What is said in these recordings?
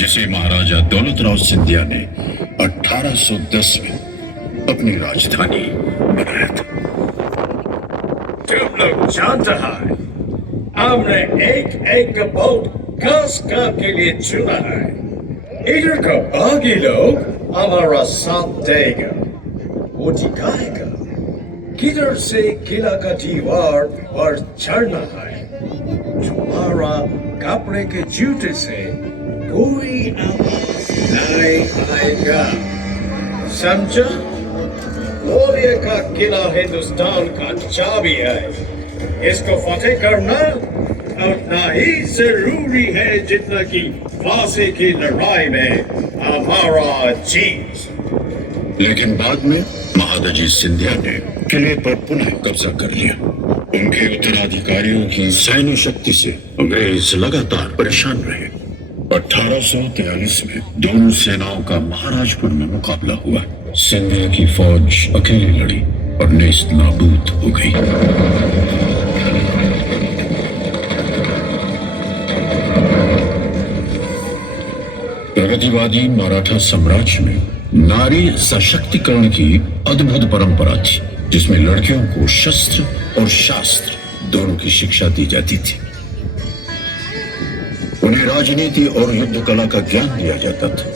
जिसे महाराजा दौलत राव सिंधिया ने 1810 में अपनी राजधानी बनाया था। तुम लोग जानते हैं, हमने एक एक बोट घास काम के लिए चुना है। इधर का बाकी लोग हमारा साथ देगा, वो दिखाएगा किधर से किला का दीवार पर चढ़ना है। तुम्हारा कपड़े के जूते से कोई आवाज नहीं आएगा, समझा? ग्वालियर का किला हिंदुस्तान का चाबी है, इसको फतेह करना उतना ही जरूरी है जितना कि फांसी की लड़ाई में हमारा जीत। लेकिन बाद में महादजी सिंधिया ने किले पर पुनः कब्जा कर लिया। उनके उत्तराधिकारियों की सैन्य शक्ति से अंग्रेज लगातार परेशान रहे। 1843 में दोनों सेनाओं का महाराजपुर में मुकाबला हुआ। सिंधिया की फौज अकेले लड़ी और नेस्त नाबूद हो गई। प्रगतिवादी मराठा साम्राज्य में नारी सशक्तिकरण की अद्भुत परंपरा थी, जिसमें लड़कियों को शस्त्र और शास्त्र दोनों की शिक्षा दी जाती थी। उन्हें राजनीति और युद्ध कला का ज्ञान दिया जाता था।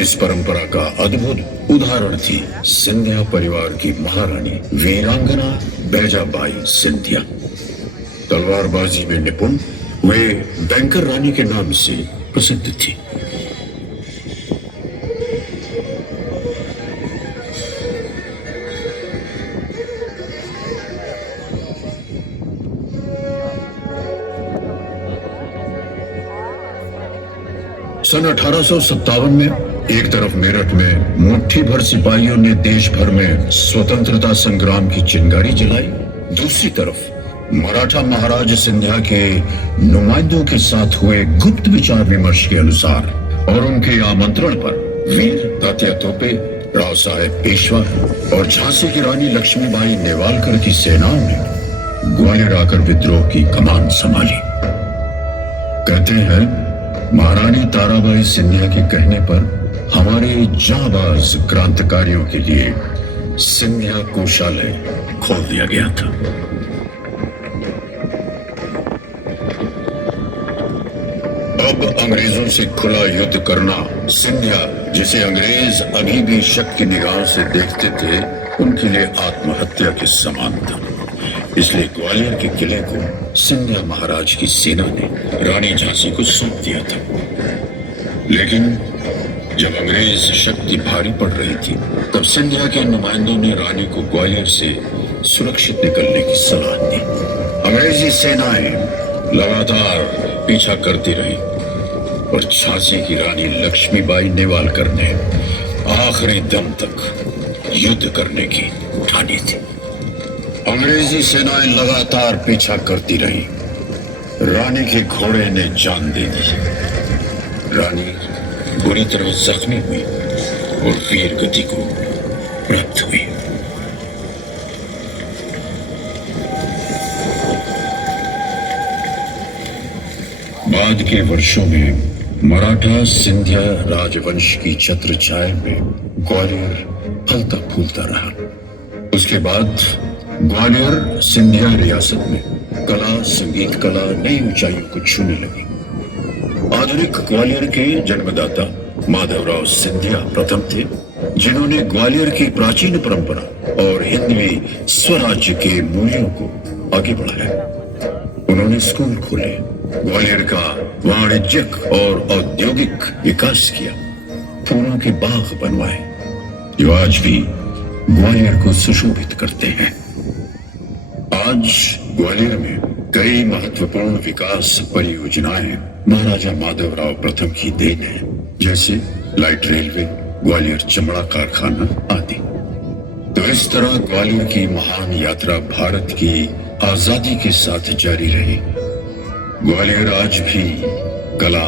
इस परंपरा का अद्भुत उदाहरण थी सिंधिया परिवार की महारानी वीरांगना बैजाबाई सिंधिया। तलवारबाजी में निपुण वे बैंकर रानी के नाम से प्रसिद्ध थी। सन 1857 में एक तरफ मेरठ में मुट्ठी भर सिपाहियों ने देश भर में स्वतंत्रता संग्राम की चिंगारी जलाई, दूसरी तरफ मराठा महाराज सिंधिया के नुमाइंदों के साथ हुए गुप्त विचार विमर्श के अनुसार और उनके आमंत्रण पर वीर तात्या तोपे, राव साहेब पेशवा और झांसी की रानी लक्ष्मीबाई नेवालकर की सेनाओं ने ग्वालियर आकर विद्रोह की कमान संभाली। कहते हैं महारानी ताराबाई सिंधिया के कहने पर हमारे जांबाज क्रांतिकारियों के लिए सिंधिया कोषालय खोल दिया गया था। अब अंग्रेजों से खुला युद्ध करना सिंधिया, जिसे अंग्रेज अभी भी शक की निगाह से देखते थे, उनके लिए आत्महत्या के समान था। इसलिए ग्वालियर के किले को सिंधिया महाराज की सेना ने रानी झांसी को सौंप दिया था। लेकिन जब अंग्रेज शक्ति भारी पड़ रही थी, तब सिंधिया के नुमाइंदों ने रानी को ग्वालियर से सुरक्षित निकलने की सलाह दी। अंग्रेजी सेनाएं लगातार पीछा करती रही और झांसी की रानी लक्ष्मीबाई नेवालकर ने आखिरी दम तक युद्ध करने की ठानी थी। अंग्रेजी सेनाएं लगातार पीछा करती रही। रानी के घोड़े ने जान दे दी। रानी बुरी तरह जख्मी हुई और वीर गति को प्राप्त हुई। बाद के वर्षों में मराठा सिंधिया राजवंश की छत्र छाया में ग्वालियर फलता फूलता रहा। उसके बाद ग्वालियर सिंधिया रियासत में कला, संगीत कला नई ऊंचाइयों को छूने लगी। आधुनिक ग्वालियर के जन्मदाता माधवराव सिंधिया प्रथम थे, जिन्होंने ग्वालियर की प्राचीन परंपरा और हिंदवी स्वराज्य के मूल्यों को आगे बढ़ाया। उन्होंने स्कूल खोले, ग्वालियर का वाणिज्यिक और औद्योगिक विकास किया, फूलों के बाग बनवाए, जो आज भी ग्वालियर को सुशोभित करते हैं। आज ग्वालियर में कई महत्वपूर्ण विकास परियोजनाएं महाराजा माधवराव प्रथम की देन है, जैसे लाइट रेलवे, ग्वालियर चमड़ा कारखाना आदि। तो इस तरह ग्वालियर की महान यात्रा भारत की आजादी के साथ जारी रही। ग्वालियर आज भी कला,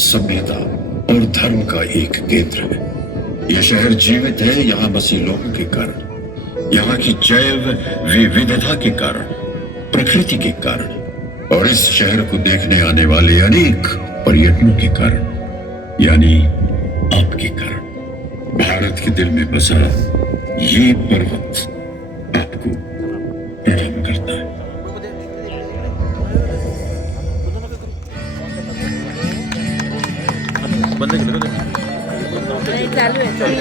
सभ्यता और धर्म का एक केंद्र है। यह शहर जीवित है यहाँ बसे लोगों के कारण, यहाँ की जैव विविधता के कारण, प्रकृति के कारण और इस शहर को देखने आने वाले अनेक पर्यटकों के कारण। यानी आपके कारण भारत के दिल में बसा ये पर्वत आपको प्रणाम करता है। बंद केलं का ते? चालू आहे